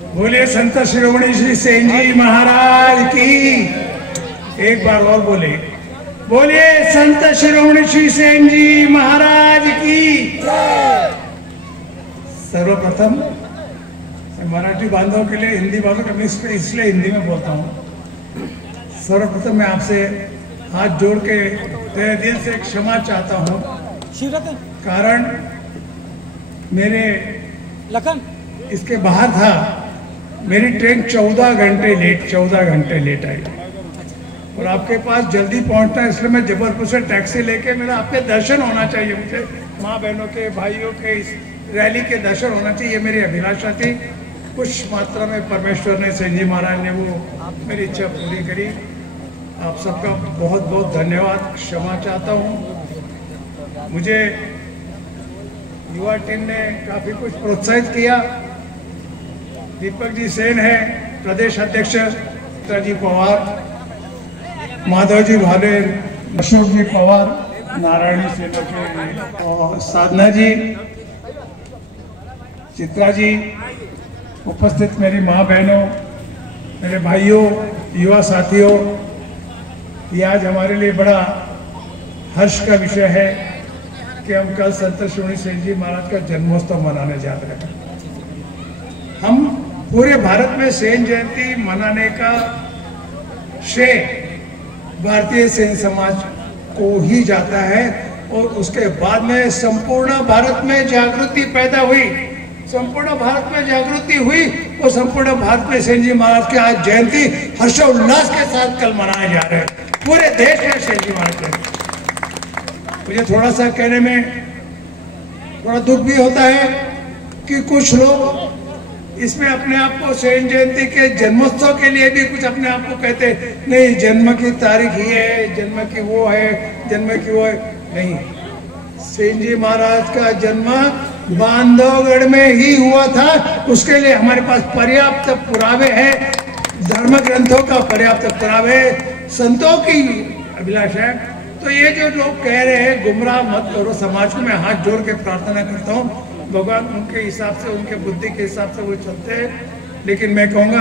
बोले संत शिरोमणि श्री सेन जी महाराज की। एक बार और बोले, बोले संत शिरोमणि श्री सेन जी महाराज की। सर्वप्रथम मराठी बांधवों के लिए हिंदी बातों का मिक्स पे इसलिए हिंदी में बोलता हूँ। सर्वप्रथम मैं आपसे हाथ जोड़ के तेरे दिल से क्षमा चाहता हूँ, कारण मेरे लखन इसके बाहर था, मेरी ट्रेन 14 घंटे लेट आई और आपके पास जल्दी पहुंचना, इसलिए मैं जबलपुर से टैक्सी लेके, मेरा आपके दर्शन होना चाहिए, मुझे माँ बहनों के भाइयों के इस रैली के दर्शन होना चाहिए, ये मेरी अभिलाषा थी। कुछ मात्रा में परमेश्वर ने, सेन जी महाराज ने वो मेरी इच्छा पूरी करी। आप सबका बहुत बहुत धन्यवाद, क्षमा चाहता हूँ। मुझे युवा टीम ने काफ़ी कुछ प्रोत्साहित किया। दीपक जी सेन है प्रदेश अध्यक्ष, जी पवार, माधव जी भाले, अशोक जी पवार, नारायणी सेना के, और साधना जी, चित्रा जी, उपस्थित मेरी माँ बहनों, मेरे भाइयों, युवा साथियों, ये आज हमारे लिए बड़ा हर्ष का विषय है कि हम कल संत शिरोमणि सेन जी महाराज का जन्मोत्सव मनाने जा रहे हैं। हम पूरे भारत में सेन जयंती मनाने का श्रेय भारतीय सेन समाज को ही जाता है और उसके बाद में संपूर्ण भारत में जागृति पैदा हुई, संपूर्ण भारत में जागृति हुई और संपूर्ण भारत में सेन जी महाराज की आज जयंती हर्षोल्लास के साथ कल मनाए जा रहे हैं पूरे देश में सेन जी महाराज जयंती। मुझे थोड़ा सा कहने में थोड़ा दुख भी होता है कि कुछ लोग इसमें अपने आप को सेन जयंती के जन्मोत्सव के लिए भी कुछ अपने आप को कहते नहीं, जन्म की तारीख ये है, जन्म की वो है, जन्म की वो है। नहीं, सेन जी महाराज का जन्म बांधवगढ़ में ही हुआ था, उसके लिए हमारे पास पर्याप्त पुरावे हैं, धर्म ग्रंथों का पर्याप्त पुरावे, संतों की अभिलाषा है। तो ये जो लोग कह रहे हैं गुमराह मत करो समाज को, मैं हाथ जोड़ के प्रार्थना करता हूँ, भगवान उनके हिसाब से, उनके बुद्धि के हिसाब से वो चलते हैं। लेकिन मैं कहूँगा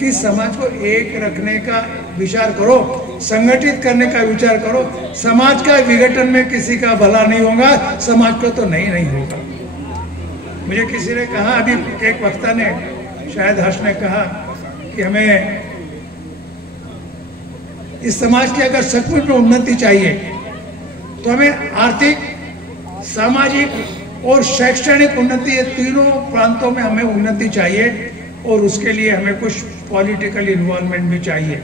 कि समाज को एक रखने का विचार करो, संगठित करने का विचार करो। समाज का विघटन में किसी का भला नहीं होगा, समाज को तो नहीं होगा। मुझे किसी ने कहा, अभी एक वक्ता ने, शायद हर्ष ने कहा कि हमें इस समाज की अगर सचमुच में उन्नति चाहिए तो हमें आर्थिक, सामाजिक और शैक्षणिक उन्नति, ये तीनों प्रांतों में हमें उन्नति चाहिए और उसके लिए हमें कुछ पॉलिटिकल इन्वॉल्वमेंट भी चाहिए।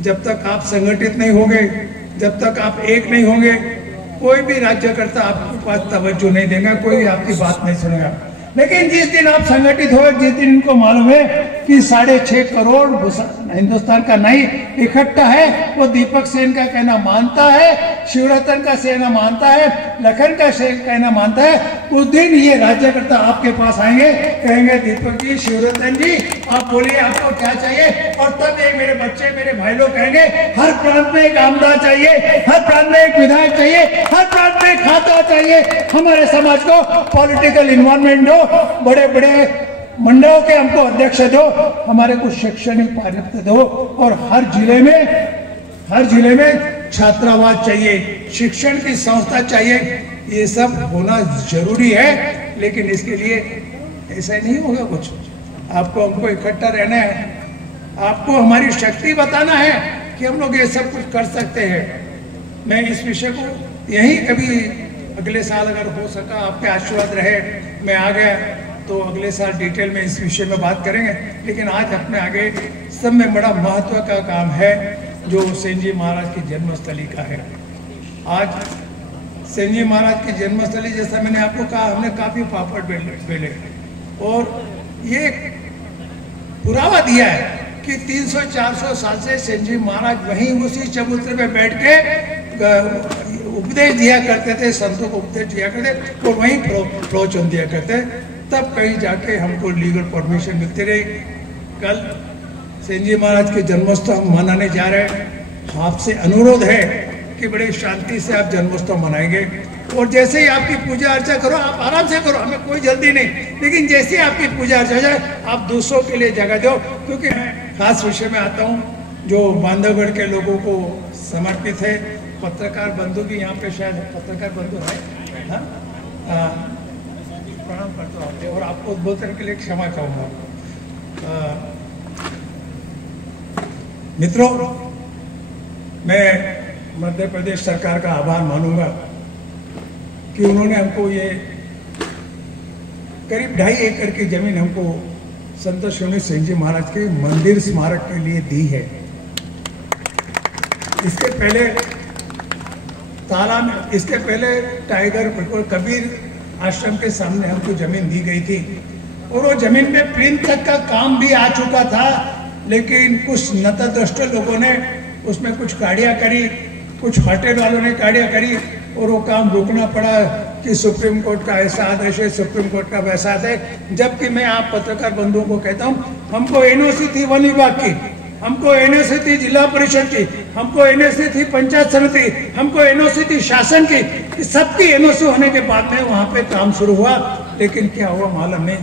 जब तक आप संगठित नहीं होंगे, जब तक आप एक नहीं होंगे, कोई भी राज्यकर्ता आपके पास तवज्जो नहीं देगा, कोई आपकी बात नहीं सुनेगा। लेकिन जिस दिन आप संगठित हो, जिस दिन इनको मालूम है कि 6.5 करोड़ हिंदुस्तान का नहीं इकट्ठा है, वो दीपक सेन का कहना मानता है, शिवरतन का कहना मानता है, लखन का कहना मानता है, उस दिन ये राज्यकर्ता आपके पास आएंगे, कहेंगे दीपक जी, शिवरतन जी, आप बोलिए आपको क्या चाहिए। और तब ये मेरे बच्चे, मेरे भाई लोग कहेंगे हर प्रांत में एक आमदार चाहिए, हर प्रांत में एक विधायक चाहिए, हर प्रांत में एक खाता चाहिए। हमारे समाज को पॉलिटिकल इन्वॉल्वमेंट दो, बड़े बड़े मंडलों के हमको अध्यक्ष दो, हमारे को शैक्षणिक पात्रता दो, और हर जिले में छात्रावास चाहिए, शिक्षण की संस्था चाहिए। ये सब होना जरूरी है, लेकिन इसके लिए ऐसा नहीं होगा कुछ। आपको हमको इकट्ठा रहना है, आपको हमारी शक्ति बताना है कि हम लोग ये सब कुछ कर सकते हैं। मैं इस विषय को यहीं कभी अगले साल अगर हो सका, आपके आशीर्वाद रहे, मैं आ गया तो अगले साल डिटेल में इस विषय में बात करेंगे। लेकिन आज अपने आगे सब में बड़ा महत्व का काम है जो सेन जी महाराज की जन्मस्थली का है। आज सेन जी महाराज की जन्मस्थली, जैसा मैंने आपको कहा, हमने काफ़ी पापड़ बेले और ये पुरावा दिया है कि 300-400 साल से सेन जी महाराज वहीं उसी चबूतरे में बैठ के उपदेश दिया करते थे, संतों को उपदेश दिया करते और वहीं प्रवचन दिया करते। तब कहीं जाके हमको लीगल परमिशन मिलती रही। कल सेन जी महाराज के जन्मोत्सव हम मनाने जा रहे हैं। आपसे अनुरोध है कि बड़े शांति से आप जन्मोत्सव मनाएंगे और जैसे ही आपकी पूजा अर्चा करो, आप आराम से करो, हमें कोई जल्दी नहीं, लेकिन जैसे ही आपकी पूजा अर्चा जाए आप दूसरों के लिए जगह दो। क्योंकि मैं खास विषय में आता हूँ जो बांधवगढ़ के लोगों को समर्पित है। पत्रकार बंधु भी यहाँ पे शायद पत्रकार बंधु है, प्रणाम करता हूँ और आपको उद्बोधन के लिए क्षमा चाहूँगा। मित्रों, मैं मध्य प्रदेश सरकार का आभार मानूंगा कि उन्होंने हमको ये करीब 2.5 एकड़ की जमीन हमको संत शिवनी सिंह जी महाराज के मंदिर स्मारक के लिए दी है। इसके पहले टाइगर कबीर आश्रम के सामने हमको जमीन दी गई थी और वो जमीन में प्रिंट तक का काम भी आ चुका था, लेकिन कुछ नतद्रष्ट लोगों ने उसमें कुछ काढ़ियाँ करी, कुछ होटल वालों ने काढ़ियाँ करी और वो काम रोकना पड़ा कि सुप्रीम कोर्ट का ऐसा आदेश है, सुप्रीम कोर्ट का वैसा है। जबकि मैं आप पत्रकार बंधुओं को कहता हूँ, हमको एनओसी थी वन विभाग की, हमको एनओसी थी जिला परिषद की, हमको एनओसी थी पंचायत समिति, हमको एनओसी थी शासन की। सबकी एनओसी होने के बाद में वहां पे काम शुरू हुआ, लेकिन क्या हुआ मालूम नहीं।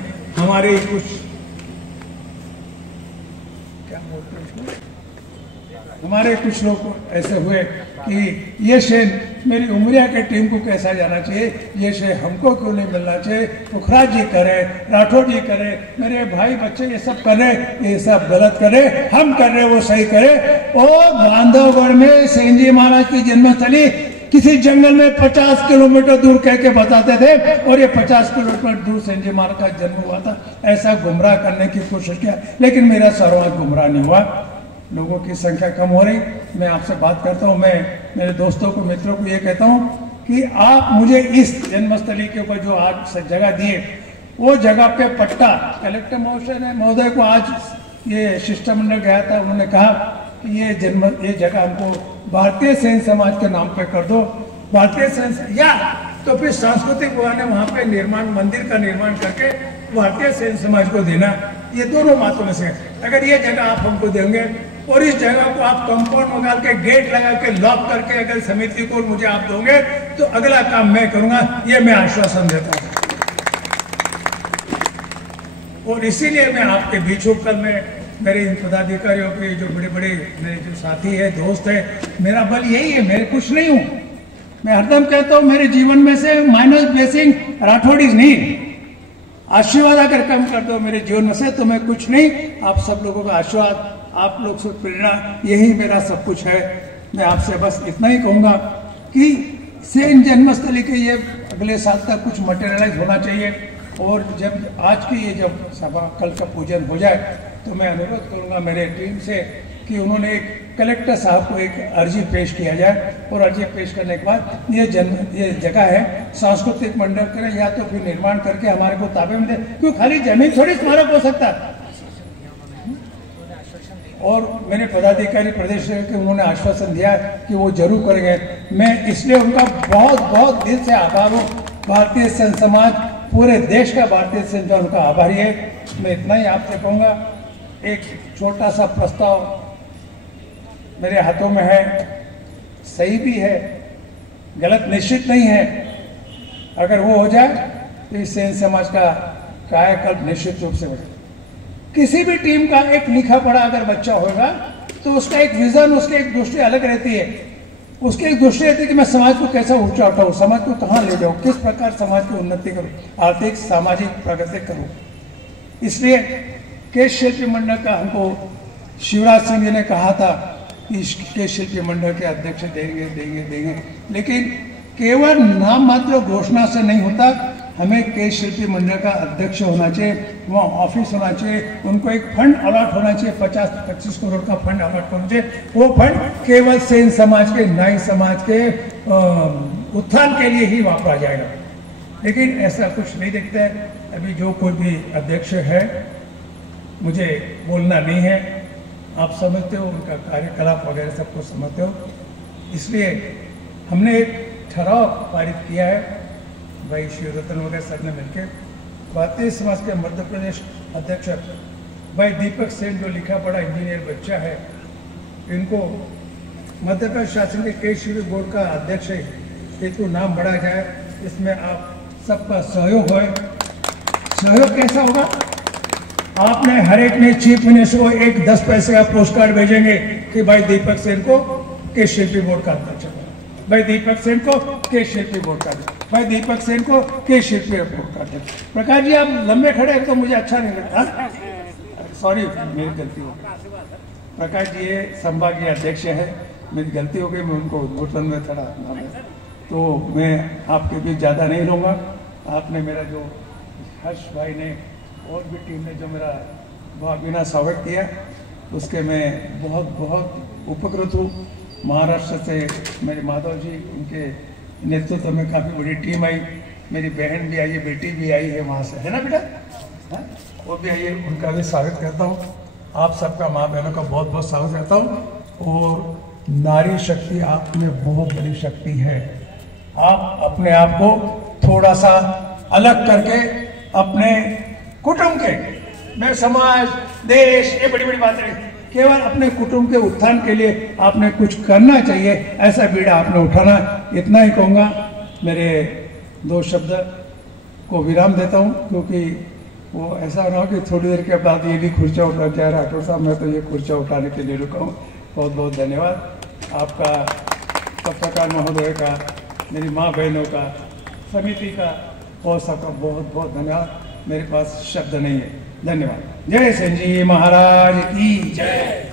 हमारे कुछ लोग ऐसे हुए कि ये शेर मेरी उमरिया के टीम को कैसा जाना चाहिए, ये शेर हमको क्यों नहीं मिलना चाहिए। पुखराज जी करे, राठौर जी करे, मेरे भाई बच्चे ये सब कर रहे, ये सब गलत करे, हम कर रहे वो सही करे। और बांधवगढ़ में सिंह जी महाराज की जन्मस्थली किसी जंगल में 50 किलोमीटर दूर कह के बताते थे और ये 50 किलोमीटर दूर सिंह जी महाराज का जन्म हुआ था। ऐसा गुमराह करने की कोशिश किया, लेकिन मेरा सर्वांग गुमराह नहीं हुआ। लोगों की संख्या कम हो रही, मैं आपसे बात करता हूँ। मैं मेरे दोस्तों को, मित्रों को ये कहता हूँ कि आप मुझे इस जन्मस्थली के ऊपर जो आज जगह दिए, वो जगह पे पट्टा कलेक्टर महोदय को आज ये शिष्टमंडल गया था, उन्होंने कहा कि ये जगह हमको भारतीय सैन्य समाज के नाम पे कर दो। भारतीय सैन्य या तो फिर सांस्कृतिक भवन है वहाँ पे निर्माण, मंदिर का निर्माण करके भारतीय सैन्य समाज को देना। ये दोनों बातों में से अगर ये जगह आप हमको देंगे और इस जगह को आप कंपाउंड में डाल के गेट लगा के लॉक करके अगर समिति को मुझे आप दोगे तो अगला काम मैं करूंगा, ये मैं आश्वासन देता हूं। और इसीलिए मैं आपके बीच हूं। कल मैं मेरे इन पदाधिकारियों के जो बड़े बड़े मेरे जो साथी है, दोस्त है, मेरा बल यही है, मैं कुछ नहीं हूं। मैं हरदम कहता हूं मेरे जीवन में से माइनस ब्लेसिंग राठौड़ीज नहीं, आशीर्वाद अगर कम कर दो मेरे जीवन में से तो मैं कुछ नहीं। आप सब लोगों का आशीर्वाद, आप लोग से प्रेरणा, यही मेरा सब कुछ है। मैं आपसे बस इतना ही कहूँगा कि सेन जन्मस्थली के ये अगले साल तक कुछ मटेरियलाइज होना चाहिए। और जब आज की ये जब सभा कल का पूजन हो जाए तो मैं अनुरोध करूँगा मेरे टीम से कि उन्होंने एक कलेक्टर साहब को एक अर्जी पेश किया जाए और अर्जी पेश करने के बाद ये जगह है सांस्कृतिक मंडल करें या तो फिर निर्माण करके हमारे को ताबे में दे, क्यों खाली जमीन थोड़ी स्मारक हो सकता है। और मैंने पदाधिकारी प्रदेश के उन्होंने आश्वासन दिया कि वो जरूर करेंगे। मैं इसलिए उनका बहुत बहुत दिल से आभार हूँ। भारतीय सैन्य समाज, पूरे देश का भारतीय सैन्य समाज उनका आभारी है। मैं इतना ही आपसे कहूँगा, एक छोटा सा प्रस्ताव मेरे हाथों में है, सही भी है, गलत निश्चित नहीं है। अगर वो हो जाए तो इस सैन्य समाज का कायाकल्प निश्चित रूप से हो जाए। किसी भी टीम का एक लिखा पढ़ा अगर बच्चा होगा तो उसका एक विजन, उसकी एक दृष्टि अलग रहती है। उसकी एक दृष्टि रहती है कि मैं समाज को कैसे ऊंचा उठाऊं, समाज को कहाँ ले जाऊं, किस प्रकार समाज की उन्नति करूं, आर्थिक सामाजिक प्रगति करूं। इसलिए केश शिल्पी मंडल का हमको शिवराज सिंह जी ने कहा था कि केश शिल्पी मंडल के अध्यक्ष देंगे देंगे देंगे, लेकिन केवल नाम मात्र घोषणा से नहीं होता। हमें केश शिल्पी मंडल का अध्यक्ष होना चाहिए, वहाँ ऑफिस होना चाहिए, उनको एक फंड अलॉट होना चाहिए, 50-25 करोड़ का फंड अलॉट होना चाहिए। वो फंड केवल सेन समाज के, नाई समाज के उत्थान के लिए ही वापरा जाएगा। लेकिन ऐसा कुछ नहीं दिखता है। अभी जो कोई भी अध्यक्ष है, मुझे बोलना नहीं है, आप समझते हो उनका कार्यकलाप वगैरह सबको समझते हो। इसलिए हमने एक ठहराव पारित किया है, भाई शिवरतन वगैरह सब ने मिलकर। भारतीय समाज के मध्य प्रदेश अध्यक्ष भाई दीपक सेन, जो लिखा पढ़ा इंजीनियर बच्चा है, इनको मध्य प्रदेश शासन के केश शिल्पी बोर्ड का अध्यक्ष है, इनको नाम बढ़ा जाए इसमें आप सबका सहयोग है। सहयोग कैसा होगा? आपने हर एक ने चीफ मिनिस्टर को एक 10 पैसे का पोस्ट कार्ड भेजेंगे कि भाई दीपक सेन को के शिल्पी बोर्ड का अध्यक्ष, भाई दीपक सेन को के शिल्पी बोर्ड का, भाई दीपक सेन को के शिल्पी बोर्ड का अध्यक्ष। प्रकाश जी आप लंबे खड़े हैं तो मुझे अच्छा नहीं लगता, सॉरी मेरी गलती हो। प्रकाश जी ये संभागीय अध्यक्ष है, मेरी गलती हो गई, मैं उनको उद्घाटन में थोड़ा नाम है तो मैं आपके बीच ज़्यादा नहीं लूँगा। आपने मेरा जो हर्ष भाई ने और भी टीम ने जो मेरा बिना स्वागत किया उसके मैं बहुत बहुत उपकृत हूँ। महाराष्ट्र से मेरे माधव जी, उनके नेतृत्व में काफ़ी बड़ी टीम आई, मेरी बहन भी आई है, बेटी भी आई है वहाँ से, है ना बेटा? हाँ वो भी आई है, उनका भी स्वागत करता हूँ। आप सबका माँ बहनों का बहुत बहुत स्वागत करता हूँ। और नारी शक्ति आप में बहुत बड़ी शक्ति है। आप अपने आप को थोड़ा सा अलग करके अपने कुटुंब के, मैं समाज देश ये बड़ी बड़ी बातें नहीं, केवल अपने कुटुंब के उत्थान के लिए आपने कुछ करना चाहिए, ऐसा बीड़ा आपने उठाना। इतना ही कहूँगा, मेरे 2 शब्द को विराम देता हूँ क्योंकि वो ऐसा ना हो कि थोड़ी देर के बाद ये भी खुर्चा उठा जाए राठौर साहब, मैं तो ये खुर्चा उठाने के लिए रुका हूँ। बहुत बहुत धन्यवाद आपका, पत्रकार महोदय का, मेरी माँ बहनों का, समिति का और सबका बहुत बहुत धन्यवाद। मेरे पास शब्द नहीं है। धन्यवाद। जय सेन जी महाराज की जय।